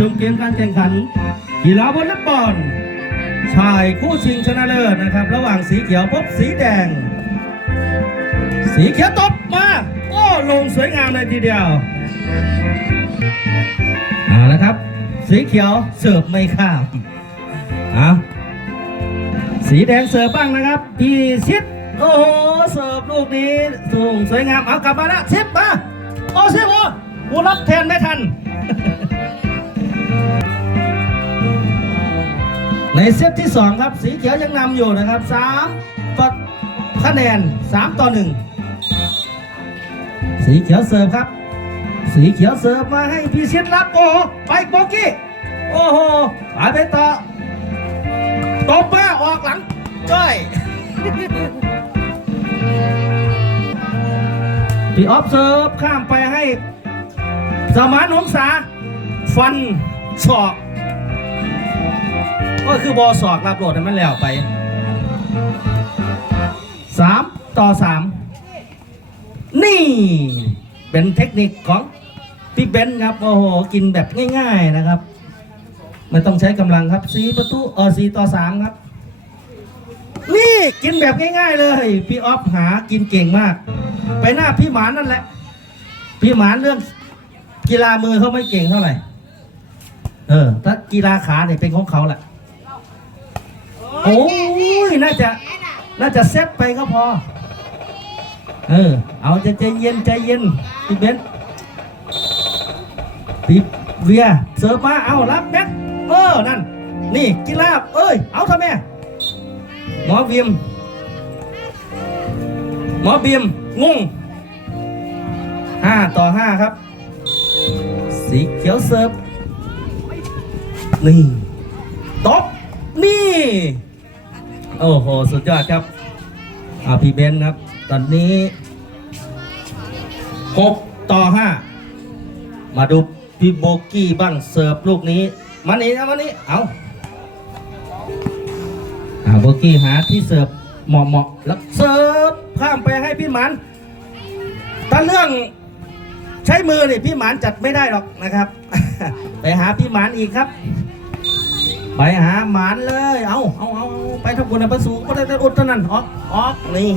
ชมเกมการแข่งขัน กีฬาวอลเลย์บอลชายคู่ชิงชนะเลิศนะครับ ระหว่างสีเขียวพบสีแดง สีเขียวตบมาโอ้ลงสวยงามเลยทีเดียวเอาละครับ สีเขียวเสิร์ฟไม่ข้ามเอาสีแดงเสิร์ฟบ้างนะครับพี่ชิดโอ้โหเสิร์ฟลูกนี้สูงสวยงามเอากลับมาล้วชิปมาโอ้ชิปโอ้กูรับแทนไม่ทัน ในเซตที่ 2 ครับ สีเขียวยังนำอยู่นะครับ3ต่อคะแนน 3 ต่อ 1 สีเขียวเสิร์ฟครับ สีเขียวเสิร์ฟมาให้พี่ชิดรับโอ้โหไปโบกี้ โอ้โหไปไปต่อตบมาออกหลังจ้อยพี่ออฟเซิร์ฟข้ามไปให้สมานหงษาฟันศอก ก็คือบอสอกรับโหลดให้มันแล้วไปสามต่อสามนี่เป็นเทคนิคของพี่เบนซ์ครับโอ้โหกินแบบง่าย ๆนะครับไม่ต้องใช้กำลังครับสีประตูเออสีต่อสามครับ นี่กินแบบง่าย ๆ เลย พี่ออฟหากินเก่งมาก ไปหน้าพี่หมานนั่นแหละ พี่หมานเรื่องกีฬามือเขาไม่เก่งเท่าไหร่เออถ้ากีฬาขาเนี่ยเป็นของเขาแหละ โอ้ยน่าจะน่าจะเซ็ตไปก็พอ เออ เอาใจใจเย็นใจเย็นพี่เบนพี่เวียเสิร์ฟมาเอารับแบ็คเออนั่น นี่กีฬาเอ้ย เอาทำไมหมอเบียมหมอเบียมงงห้าต่อห้าครับ สีเขียวเสิร์ฟนี่ตบนี่ โอ้โห สุดยอดครับอาพี่เบนซ์ครับ ตอนนี้หกต่อห้ามาดูพี่โบกี้บ้างเสิร์ฟลูกนี้มานี่นะมานี่เอาอ่าโบกี้หาที่เสิร์ฟเหมาะเหมาะแล้วเสิร์ฟข้ามไปให้พี่หมันถ้าเรื่องใช้มือนี่พี่หมันจัดไม่ได้หรอกนะครับ ไปหาพี่หมันอีกครับ ไปหาหมานเลย เอาเอาเอาเอา ไปทับบุญนะพระสูงก็ได้แต่อุดเท่านั้นออกออกนี่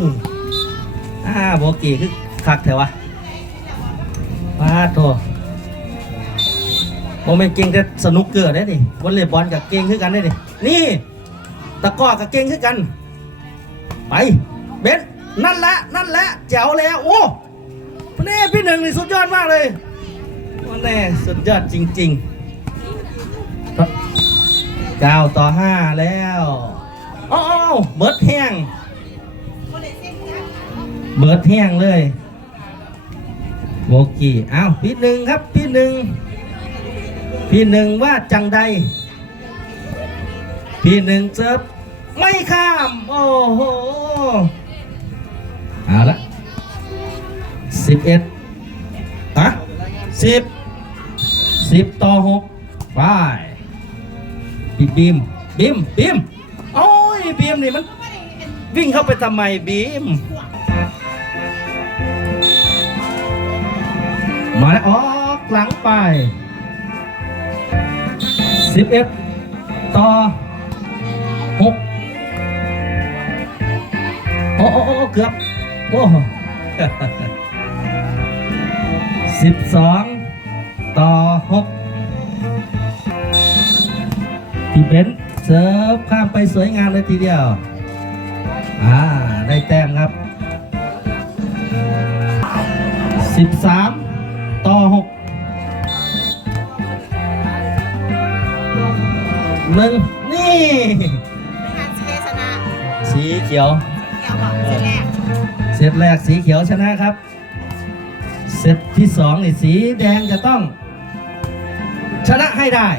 อ่าโบกี้คือคักเถอะวะปาดโถโมเมนเก่งแต่สนุกเกอร์ได้ดิวอลเลย์บอลกับเก่งคือกันได้ดินี่ตะก้อกับเก่งคือกัน ไปเบนนั่นแหละนั่นแหละแจ๋วแล้วโอ้นี่พี่หนึ่งนี่สุดยอดมากเลยวันแน่สุดยอดจริงๆเก้าต่อห้าแล้ว อ้าวเบิร์ดแห้งเบิร์ดแห้งเลยโบกี้อ้าวพี่หนึ่งครับพี่หนึ่งพี่หนึ่งว่าจังใด พี่หนึ่งเซิร์ฟไม่ข้าม โอ้โหเอาละสิบเอ็ดอะสิบสิบต่อหกไปบีมบีมบีม บีมโอ้ยบีมนี่มันวิ่งเข้าไปทำไมบีม มาแล้วออกหลังไปสิบเอ็ดต่อหกโอ้โอ้โอ้เกือบ โอ้สิบสองต่อหกพี่เบน เสิร์ฟข้ามไปสวยงามเลยทีเดียว อ่า ได้แต้มครับ 13 ต่อ 6 หนึ่งนี่งานเชชนะสีเขียวเกี่ยวกับเซตแรกเซตแรกสีเขียวชนะครับ เซตที่สองนี่สีแดงจะต้อง ชนะให้ได้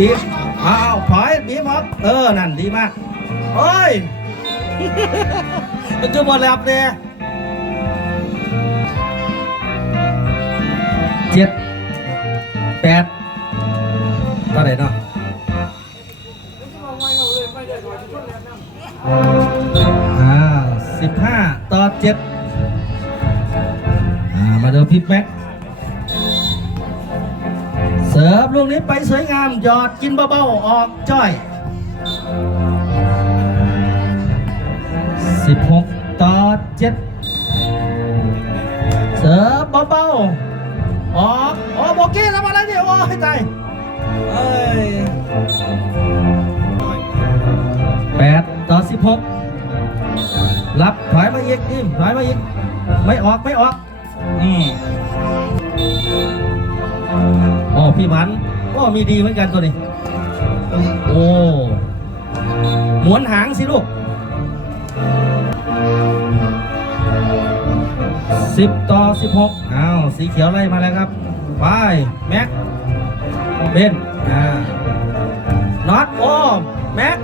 บีบอ้าวถอยบีบออกเออ นั่นดีมากโอ้ยมันจะหมดแล้วเนี่ยเจ็ดแปดเท่าไหร่เนาะอ่าสิบห้าต่อเจ็ดอ่า มาดูพี่แม็ก เสิร์ฟลูกนี้ไปสวยงามหยอดกินเบาๆออกจ้อย 16 ต่อ 7 เสิร์ฟเบาๆออกโอ้โบกี้ทำอะไรเนี่ยโอ้ยตายเอ้ย8ต่อ16รับถอยมาอีกนิ่มถอยมาอีก ไม่ออกไม่ออกนี่ พี่หมันก็มีดีเหมือนกันตัวนี้ โอ้หมุนหางสิลูกสิบต่อสิบหกอ้าวสีเขียวไล่มาแล้วครับ ไป แม็ก เบนอ่าน็อตโอ้แม็ก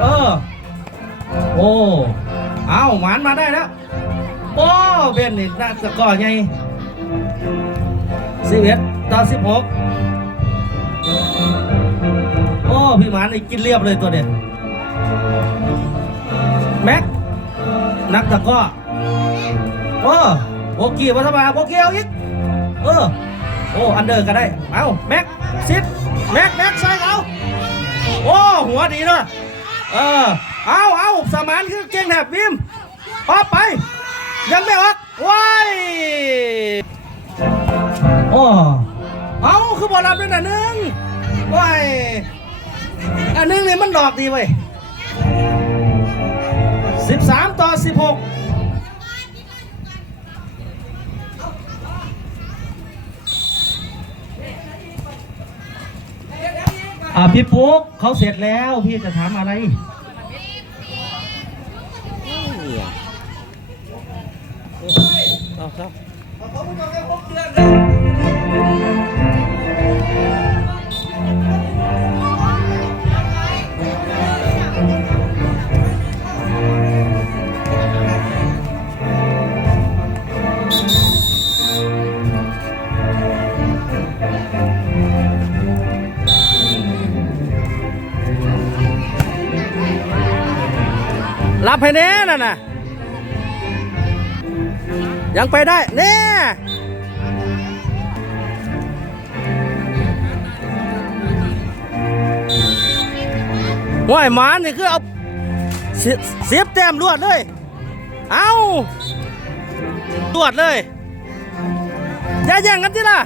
เออ โอ้เอาหมานมาได้แล้ว โอ้ เบนนี่น่าจะก่อไง สิเอ็ดต่อสิบหกโอ้ พี่หมานี่กินเรียบเลยตัวเด็ดแม็ก นักตะก้อโอ้โอกี้วัฒนาโอกี้เอาอีก เออ โอ้ อันเดอร์ก็ได้ เอาแม็กซิดแม็กแม็กใส่เอา โอ้ หัวดีเนาะเออ เอาเอาสมานคือเก่งแถบบิมออกไป ยังไม่ออกว้าย โอ้เอาคือบอลรับด้วยนะหนึ่งว้ายอันหนึงนี่มันดอกดีเว้ยสิบสามต่อสิบหกอ่าพี่ปุ๊กเขาเสร็จแล้วพี่จะถามอะไรเอาครับ รับให้แน่น่ะนะยังไปได้ แน่ ว้ยหมานี่คือเอาเสียเสียบแต้มรวดเลย เอารวดเลยอย่าแย่งกันสิล่ะ